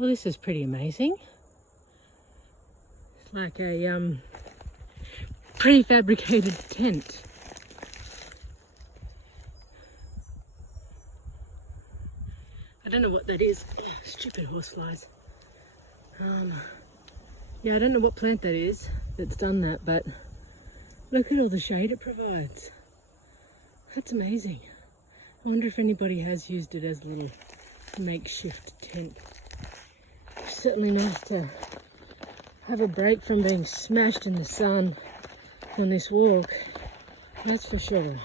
Well, this is pretty amazing. It's like a prefabricated tent. I don't know what that is. Oh, stupid horseflies. Yeah, I don't know what plant that is that's done that, but look at all the shade it provides. That's amazing. I wonder if anybody has used it as a little makeshift tent. It's certainly nice to have a break from being smashed in the sun on this walk, that's for sure.